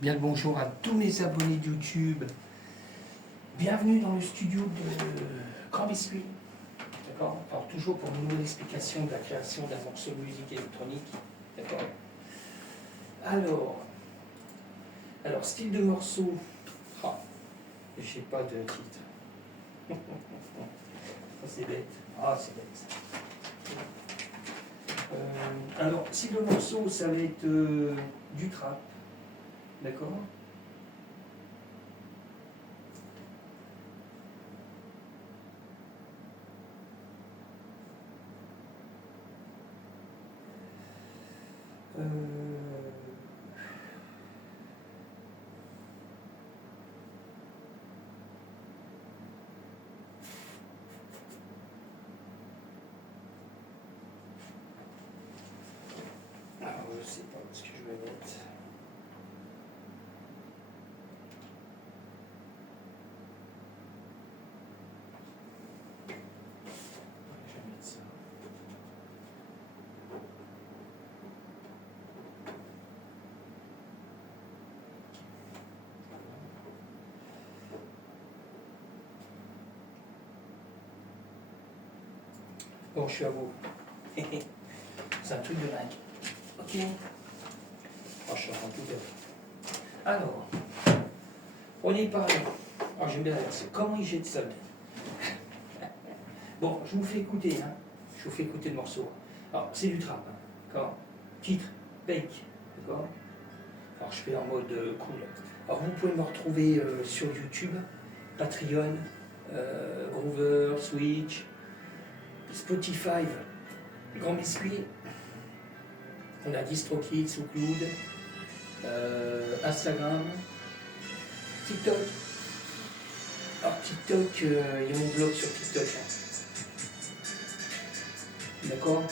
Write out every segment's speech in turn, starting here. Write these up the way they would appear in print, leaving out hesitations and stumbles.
Bien le bonjour à tous mes abonnés de YouTube. Bienvenue dans le studio de Grand Biscuit. D'accord. Alors toujours pour une nouvelle explication de la création d'un morceau de musique électronique. D'accord. Alors style de morceau. Ah, j'ai pas de titre. C'est bête. Ah, c'est bête. Alors style de morceau, ça va être du trap. D'accord. Alors, je sais pas ce que je vais mettre. Je vais mettre ça. Bon, je suis à vous. C'est un truc de dingue. Ok. Oh, je suis en train de tout faire. Alors, on est pareil. Alors, j'aime bien c'est comment il jette ça. Bon, je vous fais écouter. Hein. Je vous fais écouter le morceau. Alors, c'est du trap. Hein. D'accord. Titre, Bake. D'accord. Alors, je fais en mode cool. Alors, vous pouvez me retrouver sur YouTube, Patreon, Groover, Switch, Spotify, Grand Biscuit. On a DistroKid, SoundCloud, Instagram, TikTok. Alors TikTok, il y a mon blog sur TikTok. Hein. D'accord.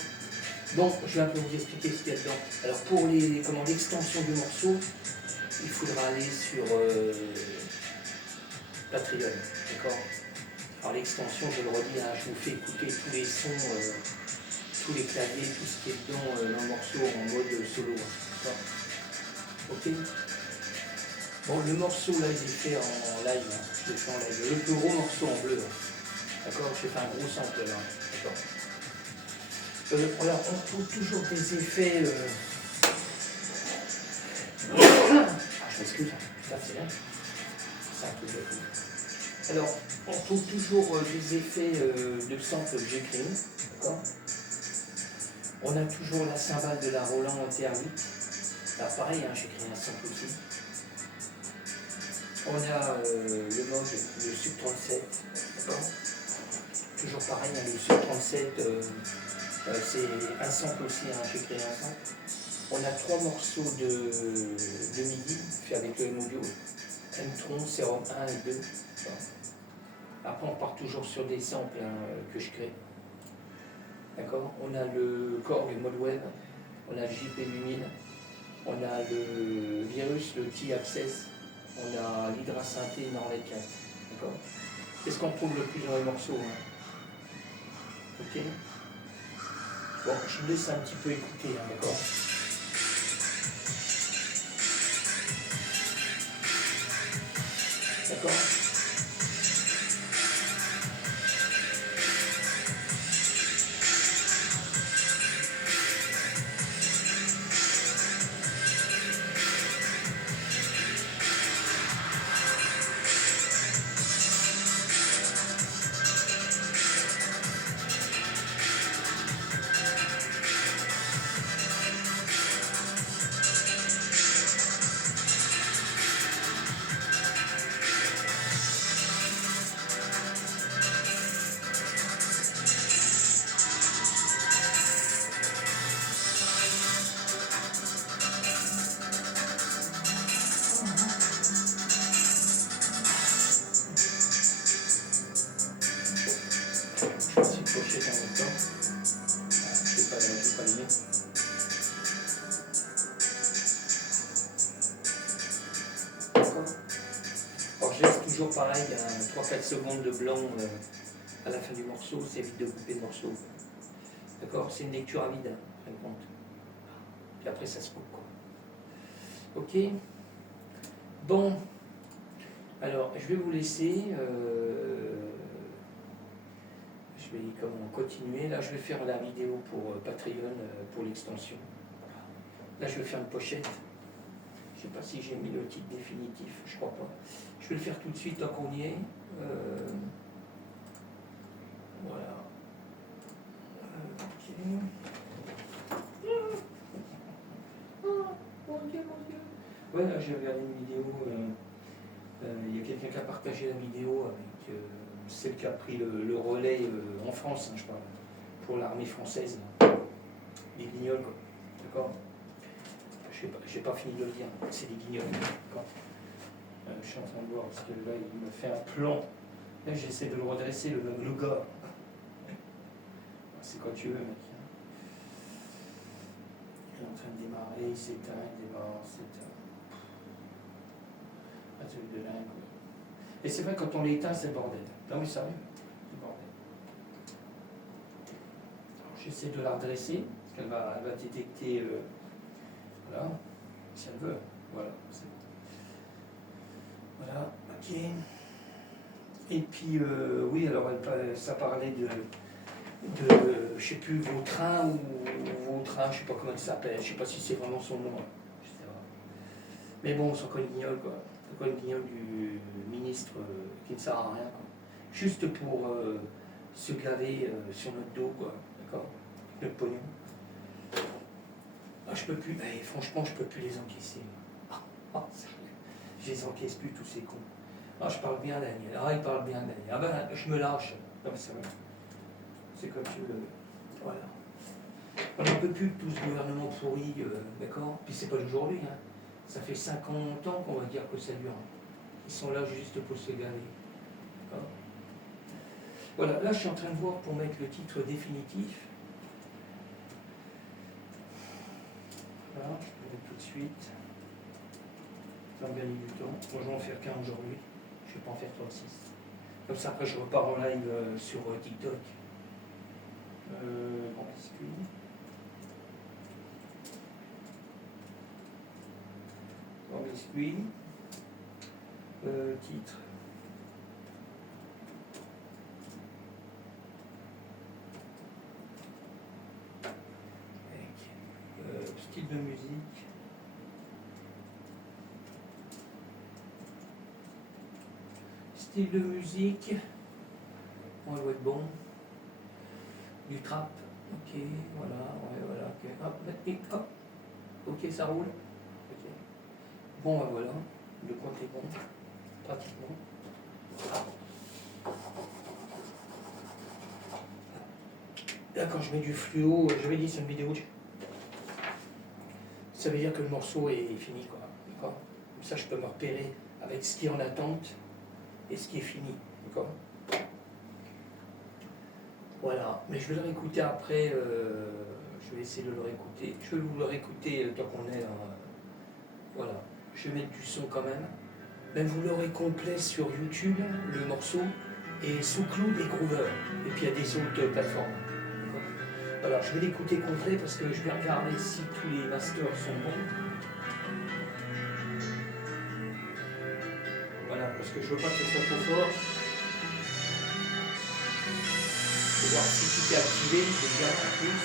Bon, je vais un peu vous expliquer ce qu'il y a dedans. Alors pour l'extension du morceau, il faudra aller sur Patreon. D'accord. Alors l'extension, je le redis, hein, je vous fais écouter tous les sons, tous les claviers, tout ce qui est dedans dans le morceau en mode solo. Hein. Ok. Bon, le morceau là, il est fait en live. Hein. Je l'ai fait en live. Le plus gros morceau en bleu. Hein. D'accord. J'ai fait un gros sample là. D'accord. Alors, on trouve toujours des effets. Je m'excuse. Ça, c'est là. C'est un truc de fou. Alors, on trouve toujours des effets de sample que j'ai créé. D'accord. On a toujours la cymbale de la Roland TR8. Là, pareil, hein, j'ai créé un sample aussi. On a le mode, le Sub 37, d'accord. Toujours pareil, hein, le Sub 37, c'est un sample aussi, hein, j'ai créé un sample. On a 3 morceaux de MIDI fait avec le M-Audio, M-Tron, Serum 1 et 2. Après, on part toujours sur des samples hein, que je crée. D'accord. On a le Korg, le mode web, on a le JP 8000, on a le Virus, le T-Access. On a l'Hydra Synthé Norley 4. D'accord. C'est ce qu'on trouve le plus dans les morceaux. Hein. Ok. Bon, je vous laisse un petit peu écouter, hein, d'accord. D'accord. Je vais essayer de pocher en même temps. Je ne vais pas l'aimer. D'accord. Alors je laisse toujours pareil, 3-4 secondes de blanc à la fin du morceau, ça évite de couper le morceau. D'accord. C'est une lecture à vide, hein, en fin de compte. Puis après ça se coupe quoi. Ok. Bon, alors je vais vous laisser. Je vais continuer. Là, je vais faire la vidéo pour Patreon, pour l'extension. Là, je vais faire une pochette. Je ne sais pas si j'ai mis le titre définitif, je crois pas. Je vais le faire tout de suite tant qu'on y est. Voilà. Ok. Mon Dieu, mon Dieu. Voilà, j'ai regardé une vidéo. Il y a quelqu'un qui a partagé la vidéo avec celle qui a pris le relais en France, hein, je parle, pour l'armée française. Les guignols, quoi. D'accord. Je n'ai pas fini de le dire, c'est des guignols. Je suis en train de voir parce que là, il me fait un plan. Là, j'essaie de le redresser, le gars. C'est quand tu veux, mec. Il est en train de démarrer, il s'éteint, il démarre, s'éteint. Un truc de dingue. Et c'est vrai, quand on l'éteint, c'est le bordel. Non, mais sérieux, c'est le bordel. Alors, j'essaie de la redresser, parce qu'elle va détecter. Voilà, si elle veut. Voilà, c'est bon. Voilà, ok. Et puis, oui, alors ça parlait de je sais plus, vos trains, je sais pas comment ça s'appelle, je sais pas si c'est vraiment son nom, je sais pas. Mais bon, c'est encore une guignole, quoi. C'est encore une guignole du ministre qui ne sert à rien, quoi. Juste pour se gaver sur notre dos, quoi, d'accord, notre pognon. Ah, je peux plus, franchement, je peux plus les encaisser. Je les encaisse plus, tous ces cons. Ah, je parle bien Daniel, il parle bien Daniel. Ah ben, je me lâche. Non, c'est vrai. C'est comme tu le veux. Voilà. On n'en peut plus de tout ce gouvernement pourri, d'accord. Puis c'est pas d'aujourd'hui, hein. Ça fait 50 ans qu'on va dire que ça dure. Ils sont là juste pour se gaver. D'accord. Voilà, là je suis en train de voir pour mettre le titre définitif. Voilà, je peux le mettre tout de suite. Ça va me gagner du temps. Moi je vais en faire qu'un aujourd'hui. Je ne vais pas en faire 36. Comme ça après je repars en live sur TikTok. Grand biscuit. Grand biscuit. Titre. Style de musique. Style de musique. On va être bon. Du trap. Ok, voilà, ouais, voilà, ok. Hop, hop. Ok, ça roule. Ok. Bon, voilà. Le compte est bon. Pratiquement. Là, quand je mets du fluo, je vais dire c'est une vidéo. Ça veut dire que le morceau est fini, quoi. D'accord. Comme ça, je peux me repérer avec ce qui est en attente et ce qui est fini. D'accord. Voilà, mais je vais le réécouter après, je vais essayer de le réécouter. Je vais vous le réécouter tant qu'on est là. Voilà, je vais mettre du son quand même. Même vous l'aurez complet sur YouTube, le morceau, et sous Cloud et Groover. Et puis il y a des autres plateformes. Voilà, je vais l'écouter complet parce que je vais regarder si tous les masters sont bons. Voilà, parce que je veux pas que ce soit trop fort. Je vais voir si tout est activé, je vais bien en plus.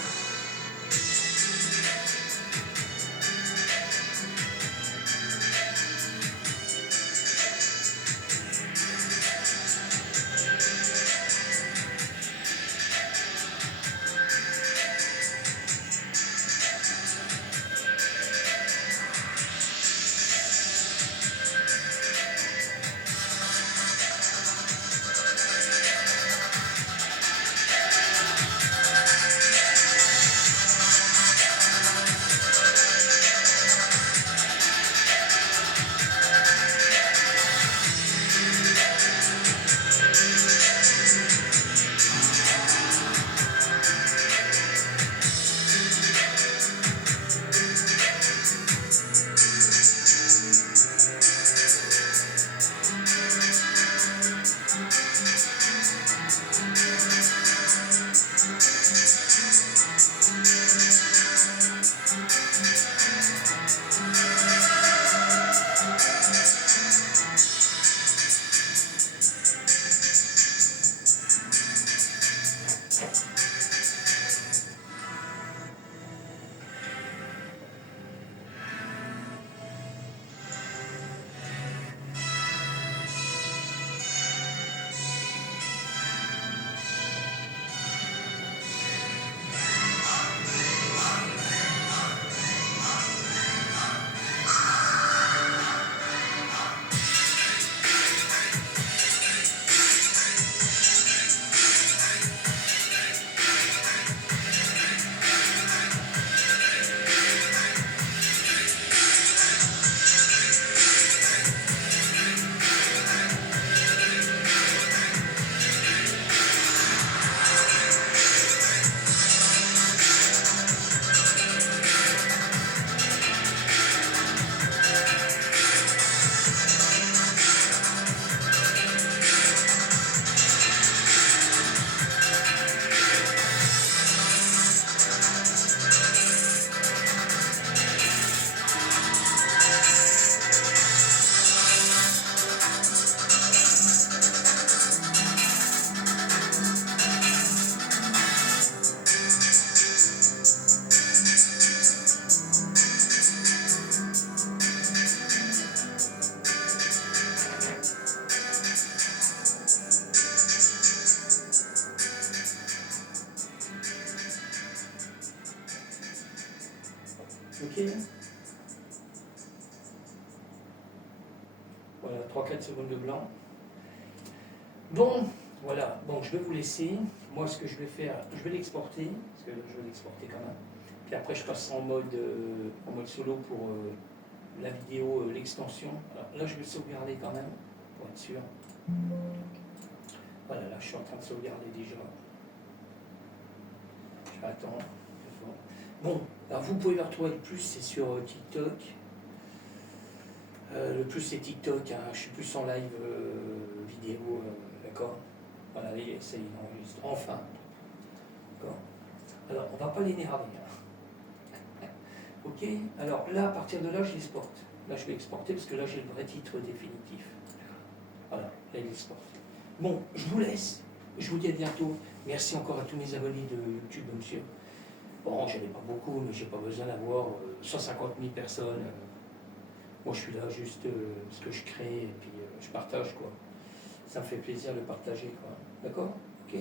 OK. Voilà, 3-4 secondes de blanc. Bon, voilà, bon, je vais vous laisser. Moi, ce que je vais faire, je vais l'exporter, parce que je vais l'exporter quand même. Puis après, je passe en mode solo pour la vidéo, l'extension. Alors là, je vais sauvegarder quand même, pour être sûr. Voilà, là, je suis en train de sauvegarder déjà. Je vais attendre. Bon, alors vous pouvez me retrouver le plus, c'est sur TikTok. Le plus, c'est TikTok. Hein, je suis plus en live vidéo, d'accord. Voilà, ça y est, il enregistre. Enfin. D'accord. Alors, on ne va pas l'énerver. Hein. Ok. Alors là, à partir de là, je l'exporte. Là, je vais exporter parce que là, j'ai le vrai titre définitif. Voilà, là, il exporte. Bon, je vous laisse. Je vous dis à bientôt. Merci encore à tous mes abonnés de YouTube, monsieur. Bon, j'en ai pas beaucoup, mais j'ai pas besoin d'avoir 150 000 personnes. Moi, je suis là juste parce que je crée et puis je partage, quoi. Ça me fait plaisir de partager, quoi. D'accord? Ok?